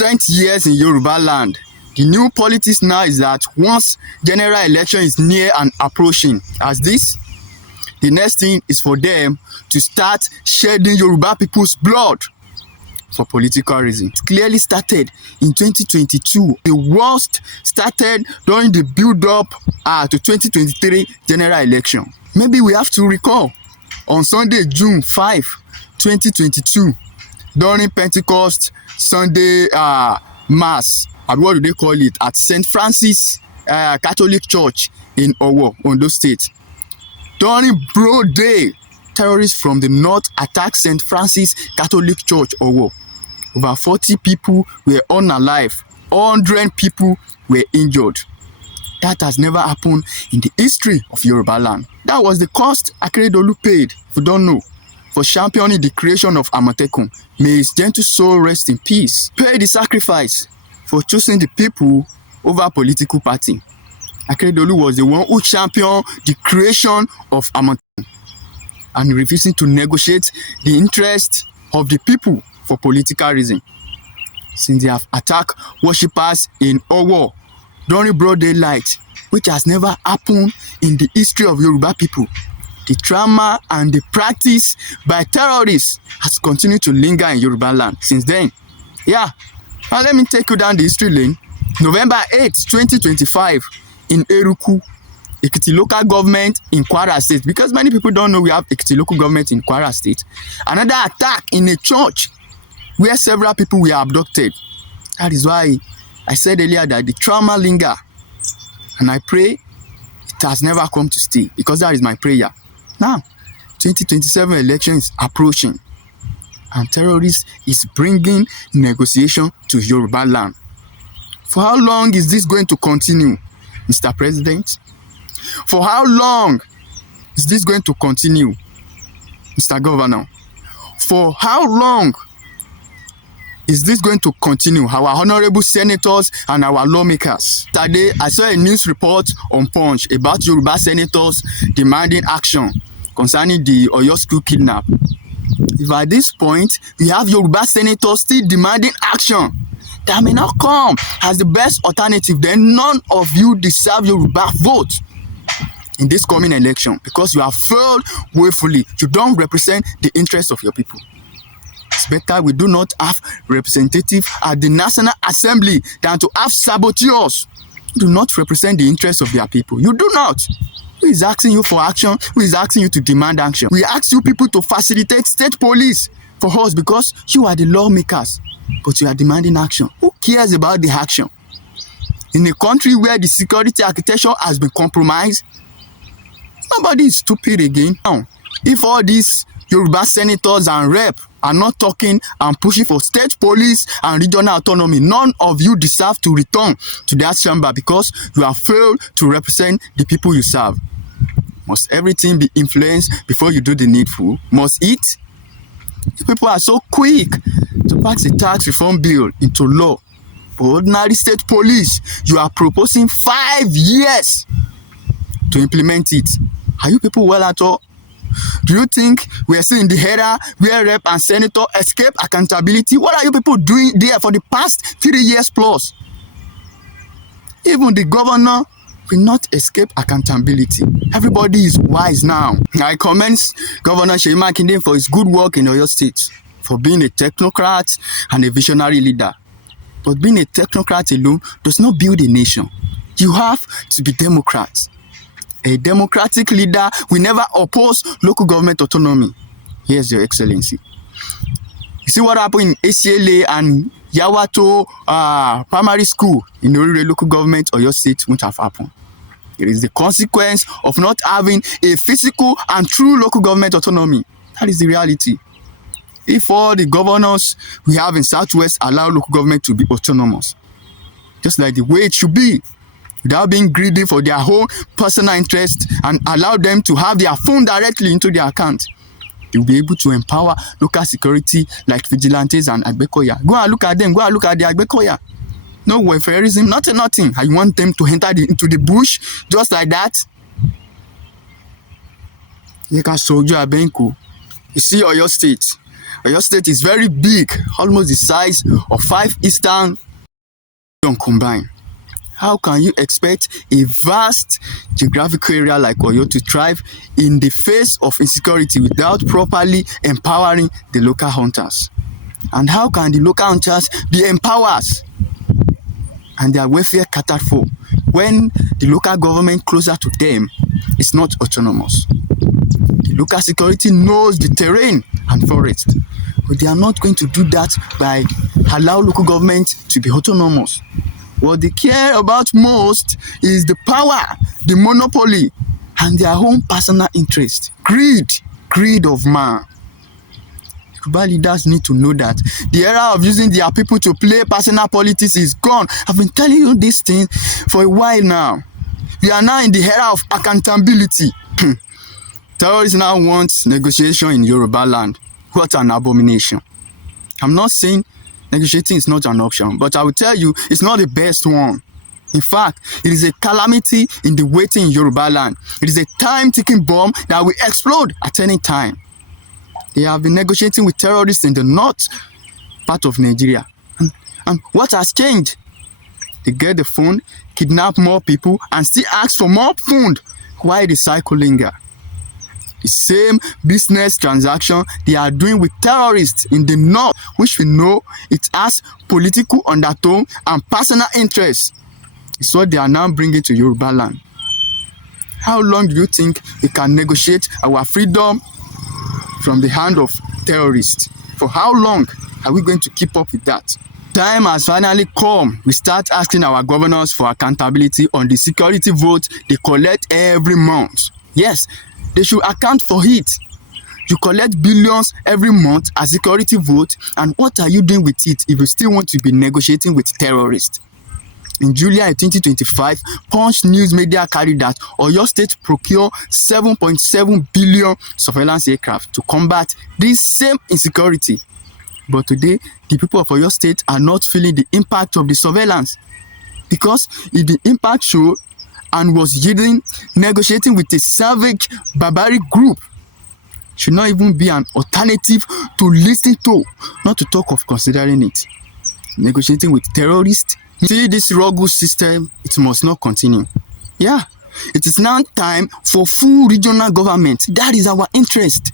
recent years in Yoruba land, the new politics now is that once general election is near and approaching as this, the next thing is for them to start shedding Yoruba people's blood for political reasons. It clearly started in 2022. The worst started during the build-up to 2023 general election. Maybe we have to recall on Sunday, June 5, 2022, during Pentecost Sunday Mass, what do they call it, at St. Francis Catholic Church in Owo, Ondo State. During broad day, terrorists from the north attacked St. Francis Catholic Church, Owo. Over 40 people were unalive, 100 people were injured. That has never happened in the history of Yoruba land. That was the cost Akeredolu paid, if you don't know, for championing the creation of Amotekun. May his gentle soul rest in peace. Pay the sacrifice for choosing the people over political party. Akeredolu was the one who championed the creation of Amotekun and refusing to negotiate the interest of the people for political reason. Since they have attacked worshippers in Owo during broad daylight, which has never happened in the history of Yoruba people, the trauma and the practice by terrorists has continued to linger in Yoruba land since then. Yeah, now let me take you down the history lane. November 8, 2025, in Eruku, Ekiti local government in Kwara State, because many people don't know we have Ekiti local government in Kwara State. Another attack in a church where several people were abducted. That is why I said earlier that the trauma linger, and I pray it has never come to stay, because that is my prayer. Now, 2027 election is approaching, and terrorists is bringing negotiation to Yoruba land. For how long is this going to continue, Mr. President? For how long is this going to continue, Mr. Governor? For how long is this going to continue, our honorable senators and our lawmakers? Today, I saw a news report on Punch about Yoruba senators demanding action concerning the Oyo school kidnap. If at this point we have Yoruba senators still demanding action that may not come as the best alternative, then none of you deserve Yoruba vote in this coming election, because you have failed woefully. You don't represent the interests of your people. It's better we do not have representative at the National Assembly than to have saboteurs who do not represent the interests of their people. You do not. Who is asking you for action? Who is asking you to demand action? We ask you people to facilitate state police for us because you are the lawmakers, but you are demanding action. Who cares about the action? In a country where the security architecture has been compromised, nobody is stupid again. Now, if all these Yoruba senators and rep are not talking and pushing for state police and regional autonomy, none of you deserve to return to that chamber, because you have failed to represent the people you serve. Must everything be influenced before you do the needful? Must it? The people are so quick to pass the tax reform bill into law. For ordinary state police, you are proposing 5 years to implement it. Are you people well at all? Do you think we are still in the era where rep and senator escape accountability? What are you people doing there for the past 3 years plus? Even the governor will not escape accountability. Everybody is wise now. I commend Governor Seyi Makinde for his good work in Oyo State, for being a technocrat and a visionary leader. But being a technocrat alone does not build a nation. You have to be Democrats. A democratic leader will never oppose local government autonomy. Yes, Your Excellency. You see what happened in ACLA and Yawato primary school in the local government or your state won't have happened. It is the consequence of not having a physical and true local government autonomy. That is the reality. If all the governors we have in Southwest allow local government to be autonomous, just like the way it should be, without being greedy for their own personal interest, and allow them to have their phone directly into their account, they'll be able to empower local security like vigilantes and Agbekoya. Go and look at them. Go and look at the Agbekoya. No welfareism, nothing. I want them to enter into the bush just like that. You see Oyo State. Oyo State is very big, almost the size of 5 eastern combined. How can you expect a vast geographical area like Oyo to thrive in the face of insecurity without properly empowering the local hunters? And how can the local hunters be empowered and their welfare catered for when the local government closer to them is not autonomous? The local security knows the terrain and forest, but they are not going to do that by allow local government to be autonomous. What they care about most is the power, the monopoly, and their own personal interest. Greed of man. Yoruba leaders need to know that the era of using their people to play personal politics is gone. I've been telling you this thing for a while now. We are now in the era of accountability. Terrorists now want negotiation in Yoruba land. What an abomination. I'm not saying negotiating is not an option, but I will tell you it's not the best one. In fact, it is a calamity in the waiting in Yoruba land. It is a time-ticking bomb that will explode at any time. They have been negotiating with terrorists in the north part of Nigeria. And what has changed? They get the phone, kidnap more people, and still ask for more food. Why the cycle linger? The same business transaction they are doing with terrorists in the north, which we know it has political undertone and personal interest, is what they are now bringing to Yoruba land. How long do you think we can negotiate our freedom from the hand of terrorists? For how long are we going to keep up with that? Time has finally come. We start asking our governors for accountability on the security vote they collect every month. Yes, they should account for it. You collect billions every month as security vote, and what are you doing with it if you still want to be negotiating with terrorists? In July 2025, Punch News Media carried that Oyo State procured 7.7 billion surveillance aircraft to combat this same insecurity. But today, the people of Oyo State are not feeling the impact of the surveillance, because if the impact showed and was yielding, negotiating with a savage, barbaric group should not even be an alternative to listen to, not to talk of considering it. Negotiating with terrorists, see this rogue system, it must not continue. Yeah, it is now time for full regional government. That is our interest.